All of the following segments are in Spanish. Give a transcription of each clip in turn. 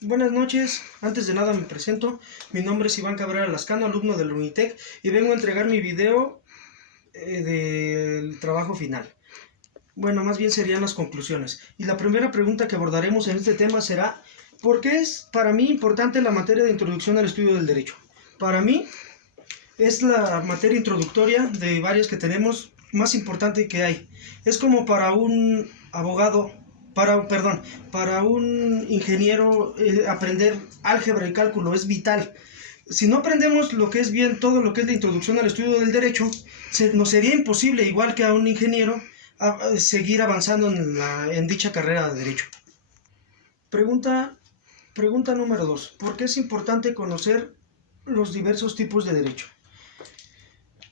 Buenas noches, antes de nada me presento, mi nombre es Iván Cabrera Lascano, alumno del Unitec, y vengo a entregar mi video del trabajo final. Bueno, más bien serían las conclusiones. Y la primera pregunta que abordaremos en este tema será, ¿por qué es para mí importante la materia de introducción al estudio del derecho? Para mí es la materia introductoria de varias que tenemos más importante que hay. Es como para un abogado, para un ingeniero aprender álgebra y cálculo es vital. Si no aprendemos lo que es bien todo lo que es la introducción al estudio del derecho, nos sería imposible, igual que a un ingeniero, seguir avanzando en dicha carrera de derecho. Pregunta número 2. ¿Por qué es importante conocer los diversos tipos de derecho?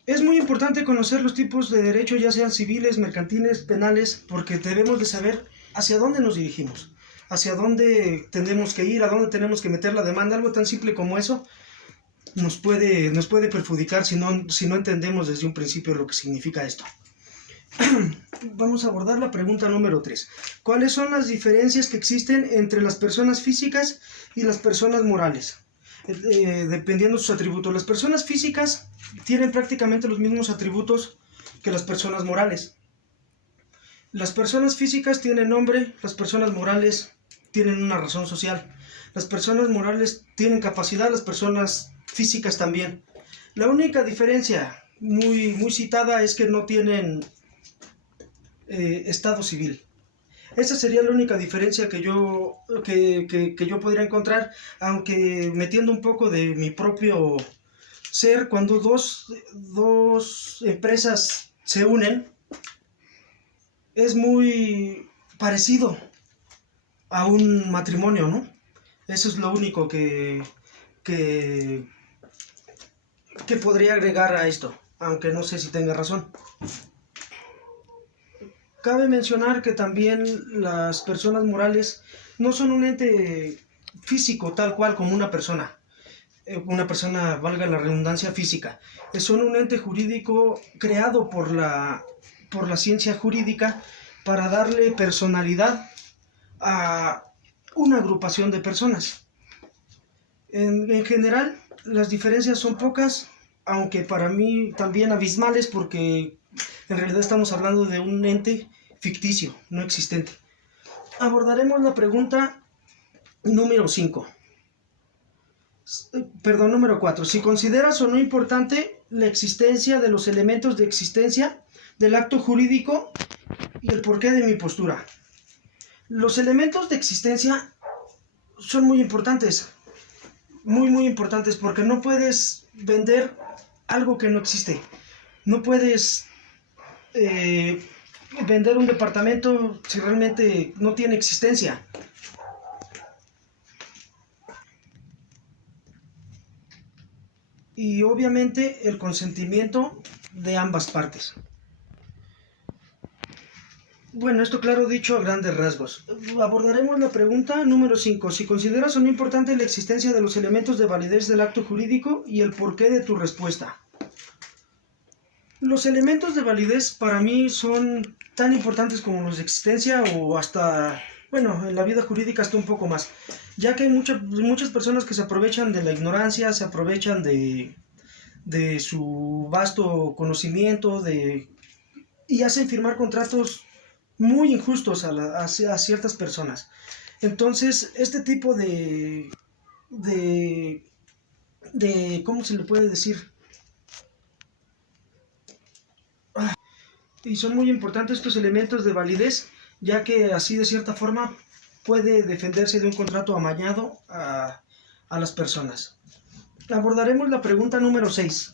Es muy importante conocer los tipos de derecho, ya sean civiles, mercantiles, penales, porque debemos de saber hacia dónde nos dirigimos, hacia dónde tenemos que ir, a dónde tenemos que meter la demanda. Algo tan simple como eso nos puede perjudicar si no entendemos desde un principio lo que significa esto. Vamos a abordar la pregunta número 3. ¿Cuáles son las diferencias que existen entre las personas físicas y las personas morales? Dependiendo de sus atributos. Las personas físicas tienen prácticamente los mismos atributos que las personas morales. Las personas físicas tienen nombre, las personas morales tienen una razón social. Las personas morales tienen capacidad, las personas físicas también. La única diferencia muy citada es que no tienen estado civil. Esa sería la única diferencia que yo podría encontrar, aunque metiendo un poco de mi propio ser, cuando dos empresas se unen, es muy parecido a un matrimonio, ¿no? Eso es lo único que podría agregar a esto, aunque no sé si tenga razón. Cabe mencionar que también las personas morales no son un ente físico tal cual como una persona, valga la redundancia, física. Son un ente jurídico creado por la ciencia jurídica para darle personalidad a una agrupación de personas. En general, las diferencias son pocas, aunque para mí también abismales, porque en realidad estamos hablando de un ente ficticio, no existente. Abordaremos la pregunta número 5. Número 4. Si consideras o no importante la existencia de los elementos de existencia del acto jurídico y el porqué de mi postura. Los elementos de existencia son muy importantes, muy importantes, porque no puedes vender algo que no existe. No puedes vender un departamento si realmente no tiene existencia. Y obviamente el consentimiento de ambas partes. Bueno, esto claro dicho a grandes rasgos. Abordaremos la pregunta número 5. Si consideras o no importante la existencia de los elementos de validez del acto jurídico y el porqué de tu respuesta. Los elementos de validez para mí son tan importantes como los de existencia, o hasta, bueno, en la vida jurídica hasta un poco más, ya que hay muchas personas que se aprovechan de la ignorancia, se aprovechan de su vasto conocimiento y hacen firmar contratos muy injustos a ciertas personas. Entonces, este tipo de ¿cómo se le puede decir? Y son muy importantes estos elementos de validez, ya que así de cierta forma puede defenderse de un contrato amañado a las personas. Abordaremos la pregunta número 6.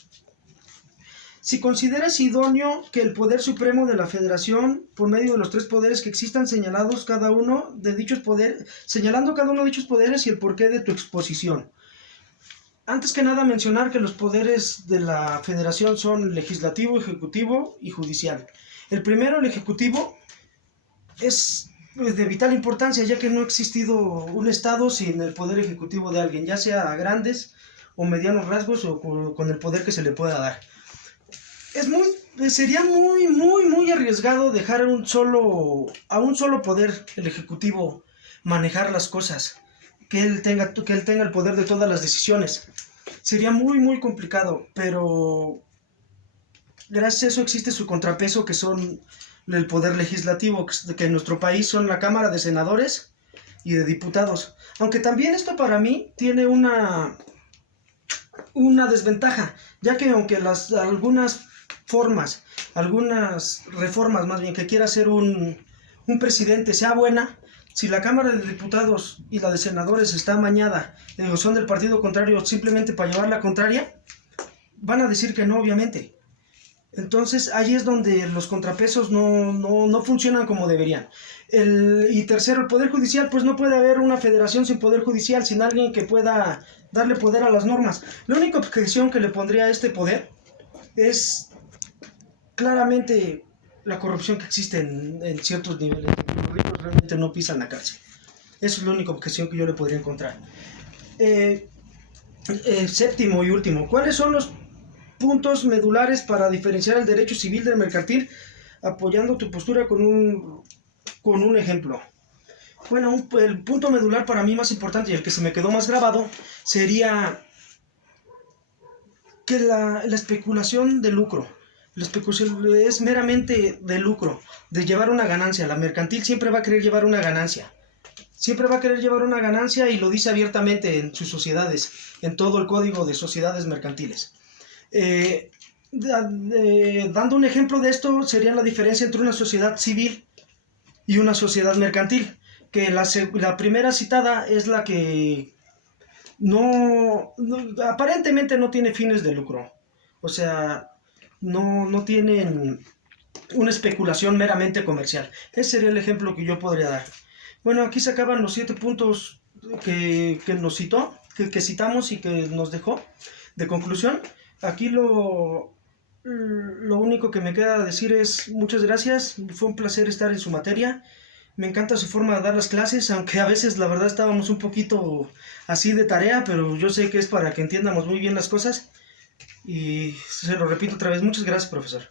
Si consideras idóneo que el Poder Supremo de la Federación, por medio de los 3 poderes que existan, señalando cada uno de dichos poderes y el porqué de tu exposición. Antes que nada mencionar que los poderes de la Federación son legislativo, ejecutivo y judicial. El primero, el ejecutivo, es de vital importancia, ya que no ha existido un estado sin el poder ejecutivo de alguien, ya sea a grandes o medianos rasgos o con el poder que se le pueda dar. Sería muy arriesgado dejar a un solo poder, el ejecutivo, manejar las cosas. que él tenga el poder de todas las decisiones. Sería muy, muy complicado, pero gracias a eso existe su contrapeso, que son el poder legislativo, que en nuestro país son la Cámara de Senadores y de Diputados. Aunque también esto para mí tiene una desventaja, ya que aunque algunas reformas más bien que quiera hacer un presidente sea buena, si la Cámara de Diputados y la de Senadores está amañada o son del partido contrario simplemente para llevar la contraria, van a decir que no, obviamente. Entonces ahí es donde los contrapesos no funcionan como deberían. Y tercero, el Poder Judicial, pues no puede haber una federación sin Poder Judicial, sin alguien que pueda darle poder a las normas. La única objeción que le pondría a este poder es claramente la corrupción que existe en ciertos niveles. Los ricos realmente no pisan la cárcel. Eso es la única objeción que yo le podría encontrar. Séptimo y último, ¿cuáles son los puntos medulares para diferenciar el derecho civil del mercantil, apoyando tu postura con un ejemplo? Bueno, el punto medular para mí más importante y el que se me quedó más grabado sería que la especulación de lucro. La especulación es meramente de lucro, de llevar una ganancia. La mercantil siempre va a querer llevar una ganancia. Siempre va a querer llevar una ganancia y lo dice abiertamente en sus sociedades, en todo el código de sociedades mercantiles. Dando un ejemplo de esto, sería la diferencia entre una sociedad civil y una sociedad mercantil, que la primera citada es la que aparentemente no tiene fines de lucro, o sea, no tienen una especulación meramente comercial. Ese sería el ejemplo que yo podría dar. Bueno, aquí se acaban los 7 puntos que nos citó, que citamos y que nos dejó de conclusión. Aquí lo único que me queda decir es muchas gracias, fue un placer estar en su materia. Me encanta su forma de dar las clases, aunque a veces la verdad estábamos un poquito así de tarea, pero yo sé que es para que entiendamos muy bien las cosas. Y se lo repito otra vez, muchas gracias, profesor.